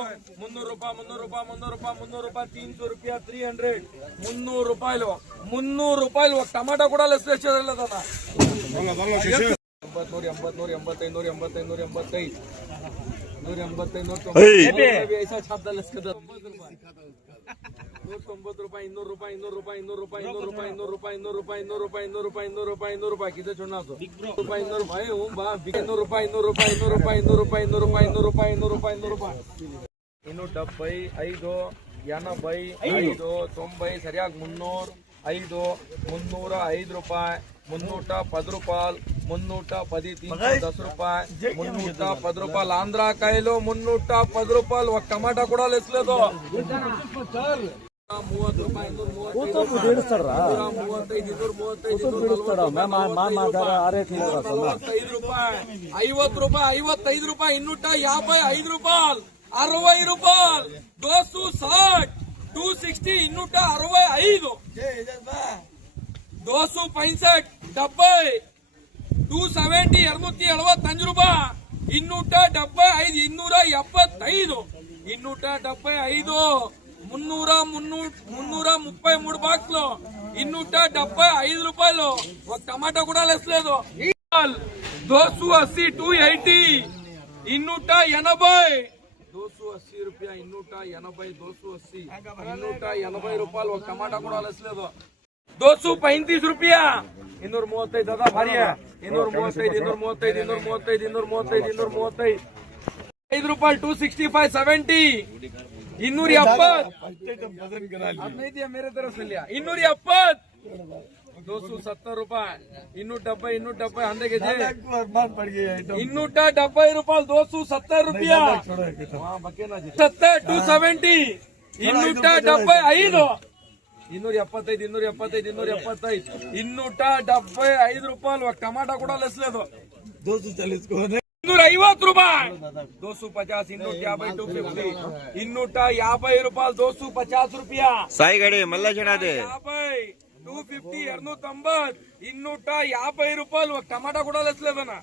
300 ರೂಪಾಯಿ 300 ರೂಪಾಯಿ ಟಮಾಟೋ ಕೂಡ ಲೆಸ್ ರೇಷನ್ 90 ರೂಪಾಯಿ 200 ರೂಪಾಯಿ किती छोड़ना तो ₹100 ಇನ್ನು 75 85 90 ಸರಿಯಾಗಿ 300 5 305 ರೂಪಾಯಿ 310 ರೂಪಾಯಿ 310 10 ರೂಪಾಯಿ 310 ರೂಪಾಯಿ ಆಂಧ್ರ ಕಾಯಿಲು 310 ರೂಪಾಯಿ ఒక టమాటా కూడా లెస్లేదు 30 ರೂಪಾಯಿ 50 ರೂಪಾಯಿ 55 ರೂಪಾಯಿ 255 ರೂಪಾಯಿ 60 ರೂಪಾಯಿ 260 260 265 265 70 270 275 ರೂಪಾಯಿ 275 275 275 333 బాక్స్లో 275 రూపాయలు ఒక టమాటా కూడా లెస్ లేదు 280 280 280 280 ರೂಪಾಯಿ 280 280 ರೂಪಾಯಿ ఒక ಟಮಾಟಾ ಕೂಡ ಲెಸ್ లేదు 235 ರೂಪಾಯಿ 235 दादा भारी है 235 ರೂಪಾಯಿ 265 70 270 मेरे तरफ से लिया 270 270 ರೂಪಾಯಿ 270 100 ಕೆಜಿ 270 ರೂಪಾಯಿ 270 ರೂಪಾಯಿ 270 275 275 275 ರೂಪಾಯಿ ఒక టమాటా కూడా లెస్ లేదు 250 ರೂಪಾಯಿ 250 250 250 ರೂಪಾಯಿ 250 ರೂಪಾಯಿ ಸಾಯಿ ಗಾಡಿ ಮಲ್ಲ ಜನಾದೆ 250 290 250 ರೂಪಾಯಿ ఒక టమాటా కూడా లెస్ లేదన్నా